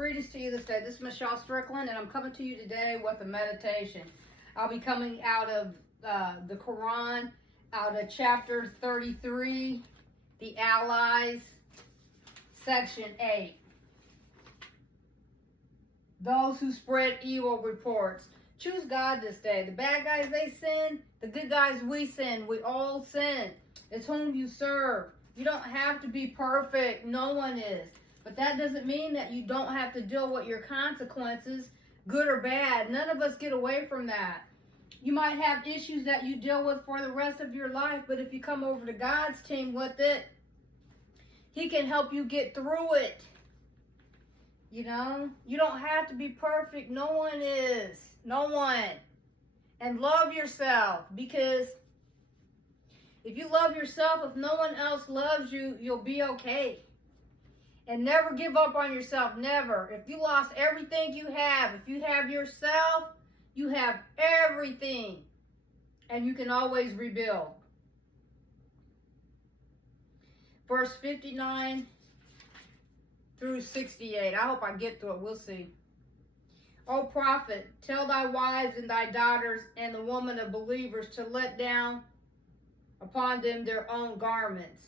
Greetings to you this day. This is Michelle Strickland, and I'm coming to you today with a meditation. I'll be coming out of the Quran, out of chapter 33, the Allies, section 8. Those who spread evil reports. Choose God this day. The bad guys, they sin. The good guys, we sin. We all sin. It's whom you serve. You don't have to be perfect. No one is. But that doesn't mean that you don't have to deal with your consequences, good or bad. None of us get away from that. You might have issues that you deal with for the rest of your life, but if you come over to God's team with it, He can help you get through it. You know, you don't have to be perfect. No one is. No one. And love yourself, because if you love yourself, if no one else loves you, you'll be okay. And never give up on yourself. Never. If you lost everything you have, if you have yourself, you have everything. And you can always rebuild. Verse 59 through 68. I hope I get through it. We'll see. O prophet, tell thy wives and thy daughters and the women of believers to let down upon them their own garments.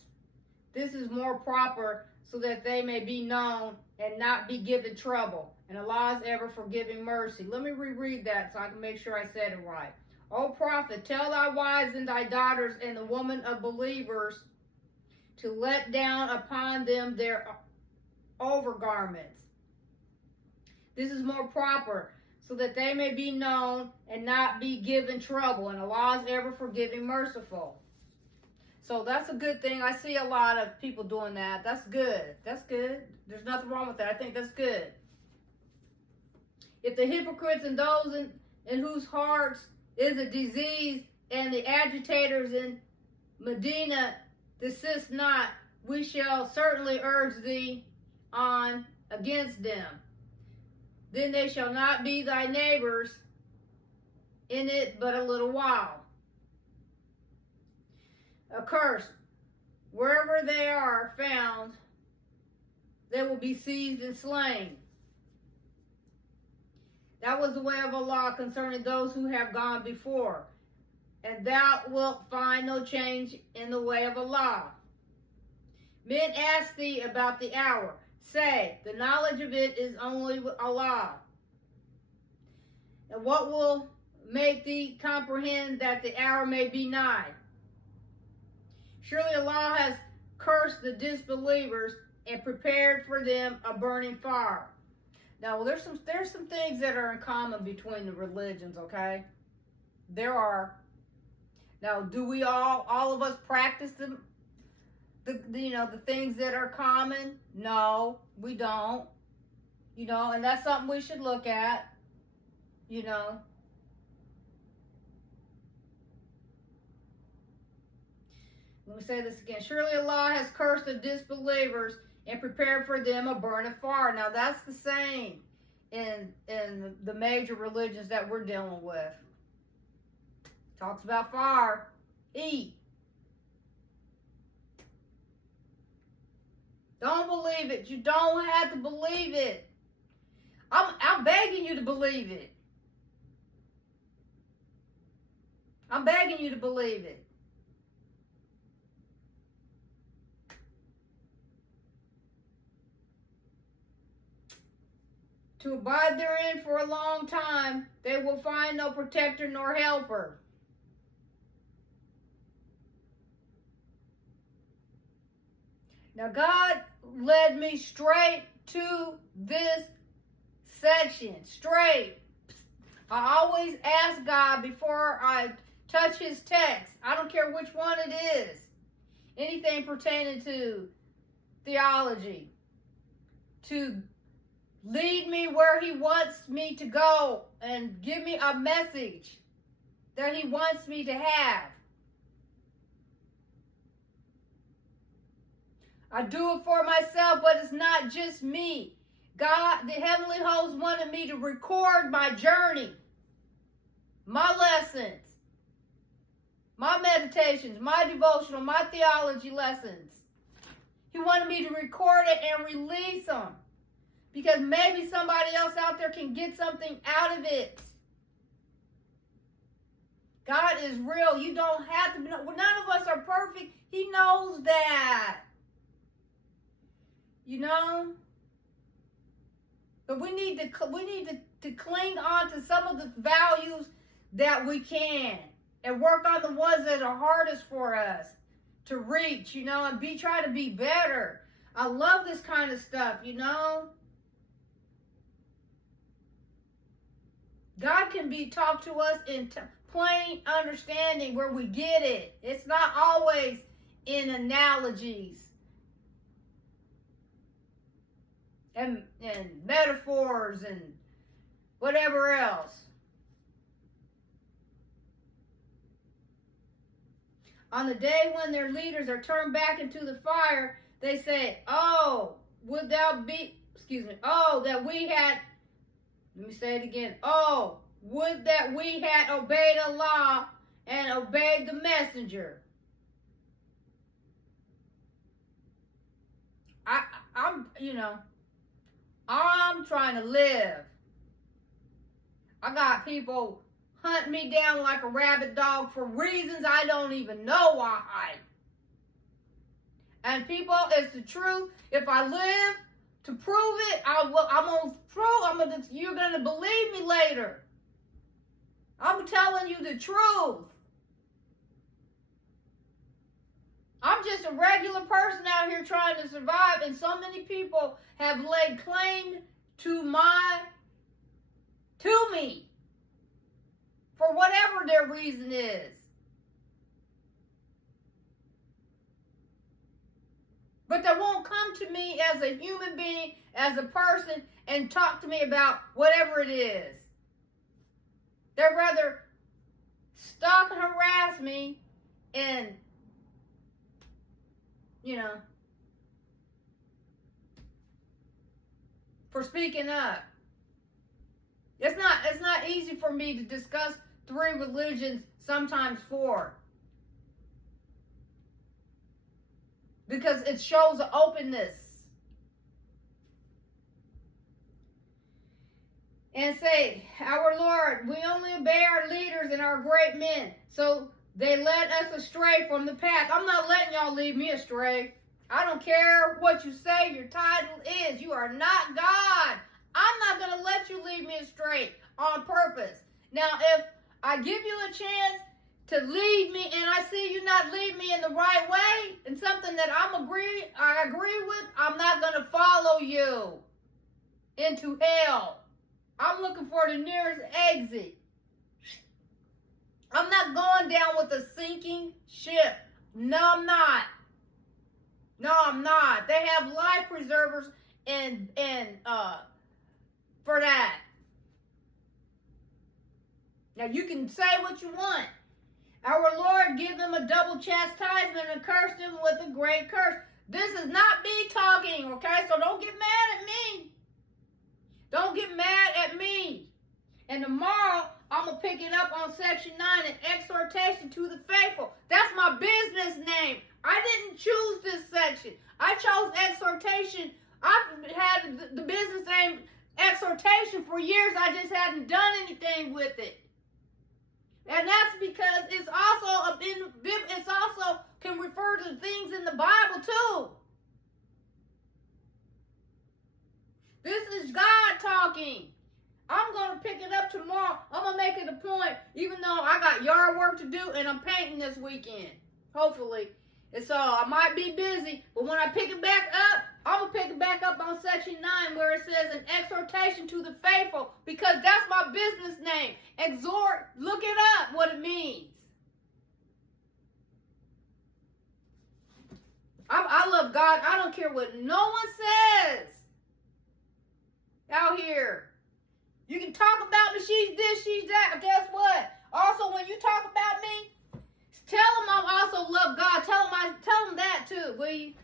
This is more proper, so that they may be known and not be given trouble. And Allah is ever forgiving mercy. Let me reread that so I can make sure I said it right. O prophet, tell thy wives and thy daughters and the women of believers to let down upon them their overgarments. This is more proper, so that they may be known and not be given trouble. And Allah is ever forgiving, merciful. So that's a good thing. I see a lot of people doing that. That's good. That's good. There's nothing wrong with that. I think that's good. If the hypocrites and those in whose hearts is a disease and the agitators in Medina desist not, we shall certainly urge thee on against them. Then they shall not be thy neighbors in it but a little while. Accursed, wherever they are found, they will be seized and slain. That was the way of Allah concerning those who have gone before. And thou wilt find no change in the way of Allah. Men ask thee about the hour. Say, the knowledge of it is only with Allah. And what will make thee comprehend that the hour may be nigh? Surely Allah has cursed the disbelievers and prepared for them a burning fire. Now, there's some things that are in common between the religions, okay? There are. Now, do we all of us practice the things that are common? No, we don't. And that's something we should look at, Let me say this again. Surely Allah has cursed the disbelievers and prepared for them a burning fire. Now that's the same in the major religions that we're dealing with. Talks about fire. Eat. Don't believe it. You don't have to believe it. I'm begging you to believe it. I'm begging you to believe it. To abide therein for a long time, they will find no protector nor helper. Now God led me straight to this section. Straight. I always ask God before I touch His text. I don't care which one it is. Anything pertaining to theology. To lead me where He wants me to go and give me a message that He wants me to have. I do it for myself, but it's not just me. God, the heavenly host wanted me to record my journey, my lessons, my meditations, my devotional, my theology lessons. He wanted me to record it and release them because maybe somebody else out there can get something out of it. God is real. You don't have to be. None of us are perfect. He knows that. You know? But we need to cling on to some of the values that we can and work on the ones that are hardest for us to reach, you know, and try to be better. I love this kind of stuff, you know. God can be talked to us in plain understanding where we get it. It's not always in analogies and metaphors and whatever else. On the day when their leaders are turned back into the fire, they say, oh, would thou be, oh, that we had, let me say it again, oh, would that we had obeyed Allah and obeyed the messenger. I'm trying to live. I got people hunt me down like a rabid dog for reasons I don't even know why. And people, it's the truth. If I live to prove it, you're gonna believe me later. I'm telling you the truth. I'm just a regular person out here trying to survive, and so many people have laid claim to me for whatever their reason is. But they won't come to me as a human being, as a person, and talk to me about whatever it is. They'd rather stalk and harass me and, for speaking up. It's not easy for me to discuss 3 religions, sometimes 4. Because it shows an openness. And say, our Lord, we only obey our leaders and our great men, so they led us astray from the path. I'm not letting y'all lead me astray. I don't care what you say your title is. You are not God. I'm not going to let you lead me astray on purpose. Now, if I give you a chance to lead me and I see you not lead me in the right way and something that I agree with, I'm not going to follow you into hell. I'm looking for the nearest exit. I'm not going down with a sinking ship. No, I'm not. They have life preservers and for that. Now you can say what you want. Our Lord give them a double chastisement and curse them with a great curse. This is not me talking, okay? So don't get mad at me. Don't get mad at me. And tomorrow, I'm going to pick it up on section 9, an exhortation to the faithful. That's my business name. I didn't choose this section. I chose exhortation. I've had the business name exhortation for years. I just hadn't done anything with it. And that's because it's also can refer to things in the Bible too. This is God talking. I'm going to pick it up tomorrow. I'm going to make it a point, even though I got yard work to do and I'm painting this weekend. Hopefully. And so I might be busy, but when I pick it back up, I'm going to pick it back up on section 9 where it says an exhortation to the faithful, because that's my business name. Exhort, look it up, what it means. I love God. I don't care what no one says out here. You can talk about me, she's this, she's that, but guess what? Also, when you talk about me, tell them I also love God. Tell them that too, will you?